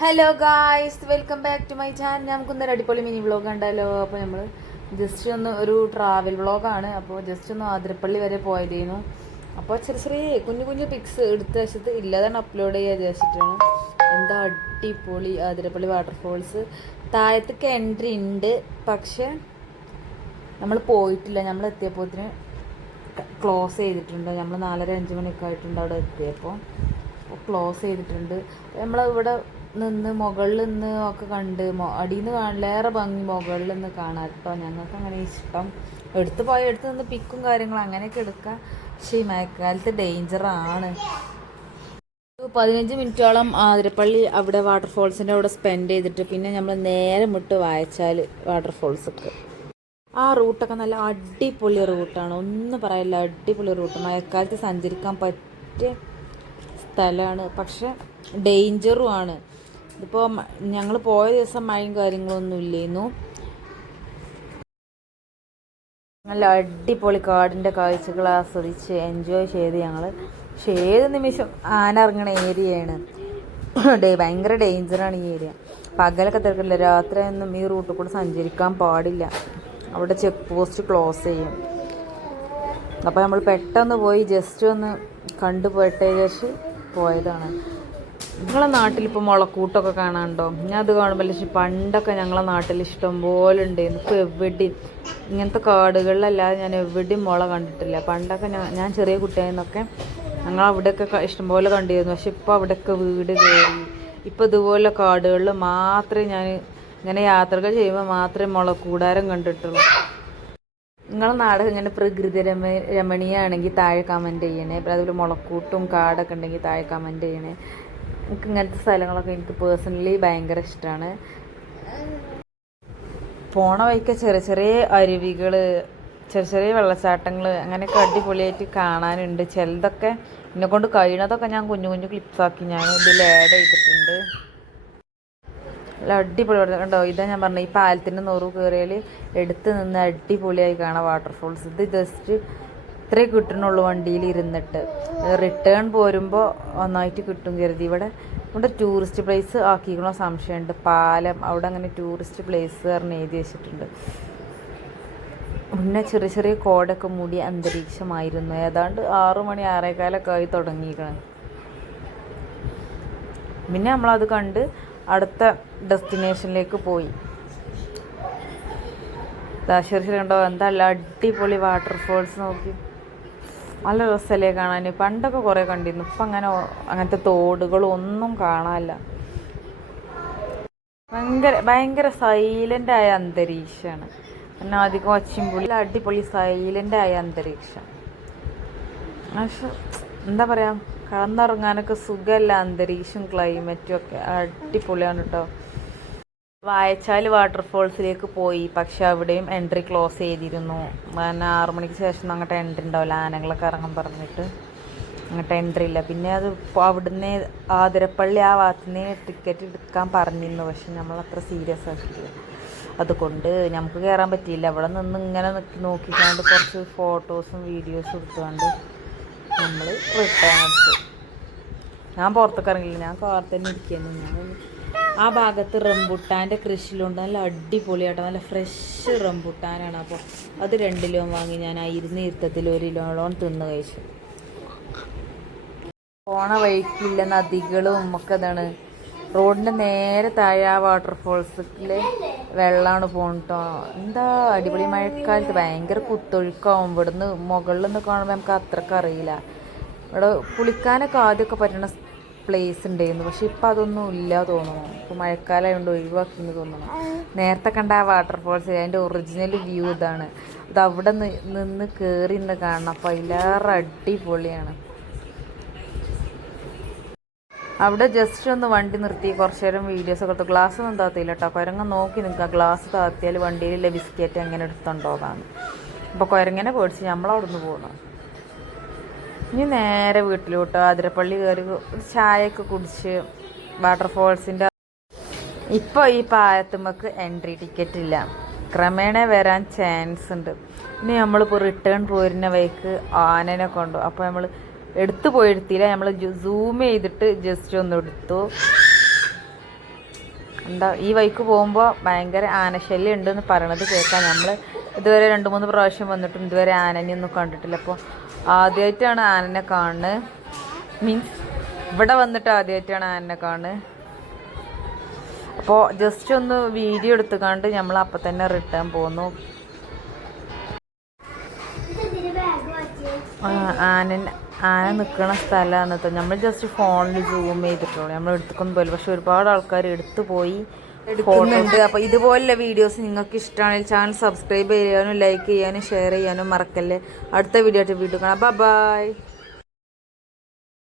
Hello guys, welcome back to my channel. നമുക്കൊന്നൊരു അടിപൊളി mini vlog ഉണ്ടല്ലോ. അപ്പോൾ നമ്മൾ ജസ്റ്റ് ഒന്ന് ഒരു ട്രാവൽ വ്ളോഗാണ്. അപ്പോൾ ജസ്റ്റ് ഒന്ന് ആതിരപ്പള്ളി വരെ പോയതേനു. അപ്പോൾ ചെറിയ ചെറിയ കുഞ്ഞു കുഞ്ഞു പിക്സ് എടുത്ത വശത്ത് ഇല്ലാതാണ് അപ്ലോഡ് ചെയ്യാൻ വിചാരിച്ചിട്ടാണ്. എന്താ അടിപൊളി ആതിരപ്പള്ളി വാട്ടർഫോൾസ്. താഴത്തേക്ക് എൻട്രി ഉണ്ട്, പക്ഷെ നമ്മൾ പോയിട്ടില്ല. നമ്മൾ എത്തിയപ്പോഴത്തിന് ക്ലോസ് ചെയ്തിട്ടുണ്ട്. നമ്മൾ 4:30-5 മണിയൊക്കെ ആയിട്ടുണ്ട് അവിടെ എത്തിയപ്പോൾ. ക്ലോസ് ചെയ്തിട്ടുണ്ട്. നമ്മളിവിടെ നിന്ന് മുകളിൽ നിന്ന് ഒക്കെ കണ്ട് അടിയിൽ നിന്ന് കാണിലേറെ ഭംഗി മുകളിൽ നിന്ന് കാണാം കേട്ടോ. ഞങ്ങൾക്ക് അങ്ങനെ ഇഷ്ടം. എടുത്ത് നിന്ന് പിക്കും കാര്യങ്ങളും അങ്ങനെയൊക്കെ എടുക്കാം. പക്ഷേ ഈ മഴക്കാലത്ത് ഡേഞ്ചറാണ്. 15 മിനിറ്റോളം ആതിരപ്പള്ളി അവിടെ വാട്ടർഫോൾസിൻ്റെ അവിടെ സ്പെൻഡ് ചെയ്തിട്ട് പിന്നെ നമ്മൾ നേരെ വിട്ട് വായച്ചാൽ വാട്ടർഫോൾസൊക്കെ. ആ റൂട്ടൊക്കെ നല്ല അടിപൊളി റൂട്ടാണ്, ഒന്നും പറയില്ല. അടിപൊളി റൂട്ട്, മഴക്കാലത്ത് സഞ്ചരിക്കാൻ പറ്റിയ സ്ഥലമാണ്. പക്ഷെ ഡേഞ്ചറും ആണ്. ഇതിപ്പോൾ ഞങ്ങൾ പോയ ദിവസം മഴയും കാര്യങ്ങളൊന്നും ഇല്ലായിരുന്നു. നല്ല അടിപൊളി കാടിൻ്റെ കാഴ്ചകൾ ആസ്വദിച്ച് എൻജോയ് ചെയ്ത് ഞങ്ങൾ. പക്ഷേ ഏത് നിമിഷം ആന ഇറങ്ങണ ഏരിയയാണ്. ഭയങ്കര ഡേഞ്ചറാണ് ഈ ഏരിയ. പകലൊക്കെ തിരക്കില്ല, രാത്രിയൊന്നും ഈ റൂട്ടിൽ കൂടെ സഞ്ചരിക്കാൻ പാടില്ല. അവിടെ ചെക്ക് പോസ്റ്റ് ക്ലോസ് ചെയ്യും. അപ്പോൾ നമ്മൾ പെട്ടെന്ന് പോയി ജസ്റ്റ് ഒന്ന് കണ്ടുപോയിട്ടേ വിചാരിച്ച് പോയതാണ്. നിങ്ങളെ നാട്ടിലിപ്പോൾ മുളക്കൂട്ടൊക്കെ കാണാനുണ്ടോ? ഞാൻ അത് കാണുമ്പോൾ പക്ഷേ പണ്ടൊക്കെ ഞങ്ങളെ നാട്ടിൽ ഇഷ്ടം പോലെ ഉണ്ടായിരുന്നു. ഇപ്പോൾ എവിടെയും ഇങ്ങനത്തെ കാടുകളിലല്ലാതെ ഞാൻ എവിടെയും മുള കണ്ടിട്ടില്ല. പണ്ടൊക്കെ ഞാൻ ചെറിയ കുട്ടിയായിരുന്നൊക്കെ ഞങ്ങൾ അവിടെയൊക്കെ ഇഷ്ടംപോലെ കണ്ടിരുന്നു. പക്ഷെ ഇപ്പോൾ അവിടെയൊക്കെ വീട് കയറി. ഇപ്പോൾ ഇതുപോലെ കാടുകളിൽ മാത്രമേ ഞാൻ ഇങ്ങനെ യാത്രകൾ ചെയ്യുമ്പോൾ മാത്രമേ മുളക്കൂടാരം കണ്ടിട്ടുള്ളൂ. നിങ്ങളെ നാട് ഇങ്ങനെ പ്രകൃതി രമണീയമാണെങ്കിൽ താഴെ കമൻറ്റ് ചെയ്യണേ. അതുപോലെ മുളക്കൂട്ടും കാടൊക്കെ ഉണ്ടെങ്കിൽ താഴെ കമൻറ്റ് ചെയ്യണേ. എനിക്ക് ഇങ്ങനത്തെ സ്ഥലങ്ങളൊക്കെ എനിക്ക് പേഴ്സണലി ഭയങ്കര ഇഷ്ടമാണ്. പോണ വഴിക്ക് ചെറിയ ചെറിയ അരുവികൾ, ചെറിയ ചെറിയ വെള്ളച്ചാട്ടങ്ങൾ അങ്ങനെയൊക്കെ അടിപൊളിയായിട്ട് കാണാനുണ്ട്. ചിലതൊക്കെ എന്നെക്കൊണ്ട് കഴിയണതൊക്കെ ഞാൻ കുഞ്ഞു കുഞ്ഞു ക്ലിപ്സാക്കി ഞാൻ ഇതിൽ ആഡ് ചെയ്തിട്ടുണ്ട്. നല്ല അടിപൊളി കണ്ടോ. ഇതാ ഞാൻ പറഞ്ഞത്, ഈ പാലത്തിൻ്റെ നെറു കയറിയാൽ എടുത്ത് നിന്ന് അടിപൊളിയായി കാണാം വാട്ടർഫോൾസ്. ഇത് ജസ്റ്റ് ഇത്രേ കിട്ടണുള്ളൂ വണ്ടിയിൽ ഇരുന്നിട്ട്. റിട്ടേൺ പോരുമ്പോൾ ഒന്നായിട്ട് കിട്ടും കരുതി. ഇവിടെ ടൂറിസ്റ്റ് പ്ലേസ് ആക്കിക്കണോ സംശയമുണ്ട്. പാലം അവിടെ അങ്ങനെ ടൂറിസ്റ്റ് പ്ലേസ് പറഞ്ഞ് എഴുതി വെച്ചിട്ടുണ്ട്. പിന്നെ ചെറിയ ചെറിയ കോടൊക്കെ മൂടിയ അന്തരീക്ഷമായിരുന്നു. ഏതാണ്ട് 6 മണി 6:15 ആയി തുടങ്ങിയിരിക്കണം. പിന്നെ നമ്മളത് കണ്ട് അടുത്ത ഡെസ്റ്റിനേഷനിലേക്ക് പോയി. ശരി കണ്ടോ, എന്താ അടിപൊളി വാട്ടർഫോൾസ്. നോക്കി നല്ല രസമല്ലേ കാണാൻ. പണ്ടൊക്കെ കുറേ കണ്ടിരുന്നു. ഇപ്പം അങ്ങനത്തെ തോടുകളും ഒന്നും കാണാനില്ല. ഭയങ്കര സൈലൻ്റായ അന്തരീക്ഷമാണ്. പിന്നെ അധികം ഒച്ചമ്പുള്ളി അടിപൊളി സൈലൻ്റായ അന്തരീക്ഷം. പക്ഷെ എന്താ പറയുക, കടന്നിറങ്ങാനൊക്കെ സുഖമല്ല. അന്തരീക്ഷം ക്ലൈമറ്റും ഒക്കെ അടിപൊളിയാണ് കേട്ടോ. വായച്ചാൽ വാട്ടർഫോൾസിലേക്ക് പോയി. പക്ഷെ അവിടെയും എൻട്രി ക്ലോസ് ചെയ്തിരുന്നു. കാരണം 6 മണിക്ക് ശേഷം അങ്ങോട്ട് എൻട്രി ഉണ്ടാവില്ല. ആനകളൊക്കെ ഇറങ്ങാൻ പറഞ്ഞിട്ട് അങ്ങോട്ട് എൻട്രി ഇല്ല. പിന്നെ അത് അവിടുന്ന് ആതിരപ്പള്ളി ആ ഭാഗത്തുനിന്ന് ടിക്കറ്റ് എടുക്കാൻ പറഞ്ഞിരുന്നു. പക്ഷെ നമ്മളത്ര സീരിയസ് ആക്കിയില്ല. അതുകൊണ്ട് നമുക്ക് കയറാൻ പറ്റിയില്ല. അവിടെ നിന്ന് ഇങ്ങനെ നോക്കിക്കാണ്ട് കുറച്ച് ഫോട്ടോസും വീഡിയോസും എടുത്തുകൊണ്ട് നമ്മൾ റിട്ടേൺ അടിച്ചു. ഞാൻ പുറത്തൊക്കെ ഇറങ്ങിയില്ല, ഞാൻ കാറിൽ തന്നെ ഇരിക്കുന്നു. ഞാൻ ആ ഭാഗത്ത് റംബുട്ടാൻ്റെ കൃഷിയിലുണ്ട്. നല്ല അടിപൊളിയാട്ടോ, നല്ല ഫ്രഷ് റംബുട്ടാനാണ്. അപ്പോൾ അത് 2 കിലോ വാങ്ങി ഞാൻ ഇരുത്തത്തിൽ 1 കിലോളം തിന്ന് കഴിച്ചു. പോണ വഴിക്കില്ല നദികളും ഒക്കെ ഇതാണ്. റോഡിൻ്റെ നേരെ താഴെ ആ വാട്ടർഫോൾസിലെ വെള്ളമാണ് പോകട്ടോ. എന്താ അടിപൊളി. മഴക്കാലത്ത് ഭയങ്കര കുത്തൊഴുക്കാവും. ഇവിടുന്ന് മുകളിൽ നിന്ന് കാണുമ്പോൾ നമുക്ക് അത്രയ്ക്ക് അറിയില്ല. ഇവിടെ കുളിക്കാനൊക്കെ ആദ്യമൊക്കെ പറ്റുന്ന പ്ലേസ് ഉണ്ടായിരുന്നു. പക്ഷെ ഇപ്പം അതൊന്നും ഇല്ല തോന്നുന്നു. ഇപ്പോൾ മഴക്കാലമായതുകൊണ്ട് ഒഴിവാക്കിയെന്ന് തോന്നുന്നു. നേരത്തെ കണ്ട ആ വാട്ടർഫോൾസ് അതിൻ്റെ ഒറിജിനൽ വ്യൂ ഇതാണ്. അത് അവിടെ നിന്ന് കയറി നിന്ന് കാണണം. അപ്പോൾ അതിലേറെ അടിപൊളിയാണ്. അവിടെ ജസ്റ്റ് ഒന്ന് വണ്ടി നിർത്തി കുറച്ച് നേരം വീഡിയോസൊക്കെ എടുത്തു. ഗ്ലാസ് ഒന്നും താത്തിയില്ല കേട്ടോ. കുരങ്ങൻ നോക്കി നിൽക്കുക. ഗ്ലാസ് താത്തിയാൽ വണ്ടിയിലെ ബിസ്ക്കറ്റ് എങ്ങനെ എടുത്തുണ്ടോകാന്ന്. അപ്പോൾ കുരങ്ങനെ പേടിച്ച് നമ്മളവിടെ നിന്ന് പോകണം. ഇനി നേരെ വീട്ടിലോട്ട് ആതിരപ്പള്ളി കയറി ചായയൊക്കെ കുടിച്ച് വാട്ടർഫോൾസിൻ്റെ. ഇപ്പോൾ ഈ പാലത്തുമ്മക്ക് എൻട്രി ടിക്കറ്റ് ഇല്ല. ക്രമേണ വരാൻ ചാൻസ് ഉണ്ട്. ഇനി നമ്മളിപ്പോൾ റിട്ടേൺ പോരുന്ന വഴിക്ക് ആനനെ കൊണ്ടു. അപ്പോൾ നമ്മൾ എടുത്തു പോയെടുത്തില്ല. നമ്മൾ സൂം ചെയ്തിട്ട് ജസ്റ്റ് ഒന്ന് എടുത്തു. എന്താ ഈ വഴിക്ക് പോകുമ്പോൾ ഭയങ്കര ആനശല്യം ഉണ്ടെന്ന് പറയണത് കേൾക്കാം. നമ്മൾ ഇതുവരെ 2-3 പ്രാവശ്യം വന്നിട്ടും ഇതുവരെ ആനനെയൊന്നും കണ്ടിട്ടില്ല. അപ്പോൾ ആദ്യമായിട്ടാണ് ആനനെ കാണുന്നത്. മീൻസ് ഇവിടെ വന്നിട്ട് ആദ്യമായിട്ടാണ് ആനനെ കാണുന്നത്. അപ്പോൾ ജസ്റ്റ് ഒന്ന് വീഡിയോ എടുത്തുകൊണ്ട് നമ്മൾ അപ്പം തന്നെ റിട്ടേൺ പോന്നു. ആന നിൽക്കുന്ന സ്ഥലമാണ്. നമ്മൾ ജസ്റ്റ് ഫോണിൽ സൂം ചെയ്തിട്ടുള്ളൂ, നമ്മൾ എടുത്തൊന്നും പോയില്ല. പക്ഷെ ഒരുപാട് ആൾക്കാർ എടുത്തു പോയി എടുക്കുന്നുണ്ട്. അപ്പോൾ ഇതുപോലുള്ള വീഡിയോസ് നിങ്ങൾക്ക് ഇഷ്ടമാണെങ്കിൽ ചാനൽ സബ്സ്ക്രൈബ് ചെയ്യാനും ലൈക്ക് ചെയ്യാനും ഷെയർ ചെയ്യാനും മറക്കല്ലേ. അടുത്ത വീഡിയോ ആയിട്ട് വീണ്ടും കാണാം. ബൈ.